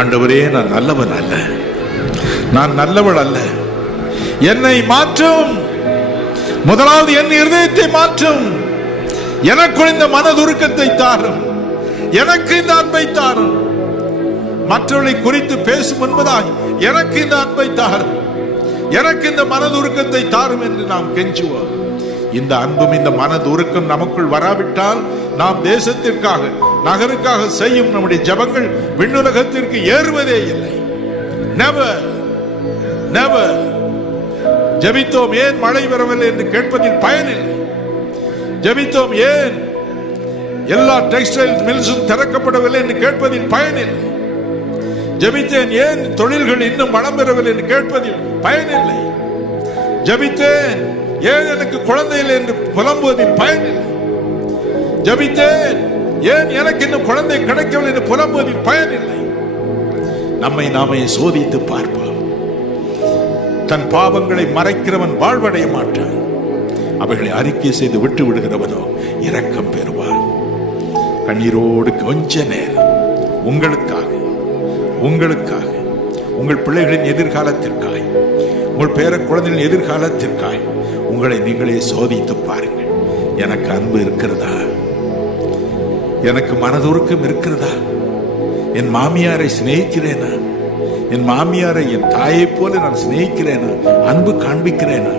ஆண்டவரே, நான் நல்லவன் அல்ல, நான் நல்லவள் அல்ல, என்னை மாற்றும். முதலாவது என் இருதயத்தை மாற்றும். எனக்குள் இந்த மனதுருக்கத்தை தாரும், எனக்கு இந்த அன்பை தாரும். மற்றவர்களை குறித்து பேசும் என்பதாய் எனக்கு இந்த அன்பை தாரும், எனக்கு இந்த மனதுருக்கத்தை தாரும் என்று நாம் கெஞ்சுவோம். இந்த அன்பும் இந்த மனதுருக்கம் நமக்குள் வராவிட்டால் நாம் தேசத்திற்காக, நகருக்காக செய்யும் நம்முடைய ஜெபங்கள் விண்ணுலகத்திற்கு ஏறுவதே இல்லை. Never never. ஜெபித்தோம், ஏன் மழை வரவில்லை என்று கேட்பதில் பயனில்லை. ஜெபித்தோம், ஏன் எல்லா டெக்ஸ்டைல் மில்ஸும் திறக்கப்படவில்லை என்று கேட்பதில் பயனில்லை. ஜெபித்தேன், ஏன் தொழில்கள் இன்னும் வளம் பெறவில்லை என்று கேட்பதில் பயனில்லை. ஜெபித்தேன், ஏன் எனக்கு குழந்தை இல்லை என்று புலம்புவதில் பயனில்லை. ஜெபித்தேன், ஏன் எனக்கு இன்னும் குழந்தை கிடைக்கவில்லை என்று புலம்புவதில் பயனில்லை. நம்மை நாமே சோதித்து பார்ப்போம். தன் பாவங்களை மறைக்கிறவன் வாழ்வடைய மாட்டான், அவைகளை அறிக்கை செய்து விட்டு விடுகிறவனோ இரக்கம் பெறுவான். கண்ணீரோடு கொஞ்ச நேரம் உங்களுக்காக, உங்களுக்காக, உங்கள் பிள்ளைகளின் எதிர்காலத்திற்காய், உங்கள் பேர குழந்தைகளின் எதிர்காலத்திற்காய் உங்களை நீங்களே சோதித்து பாருங்கள். எனக்கு அன்பு இருக்கிறதா? எனக்கு மனதுருக்கம் இருக்கிறதா? என் மாமியாரை சிநேகிக்கிறேனா? என் மாமியாரை என் தாயை போல நான் சிநேகிக்கிறேனா? அன்பு காண்பிக்கிறேனா?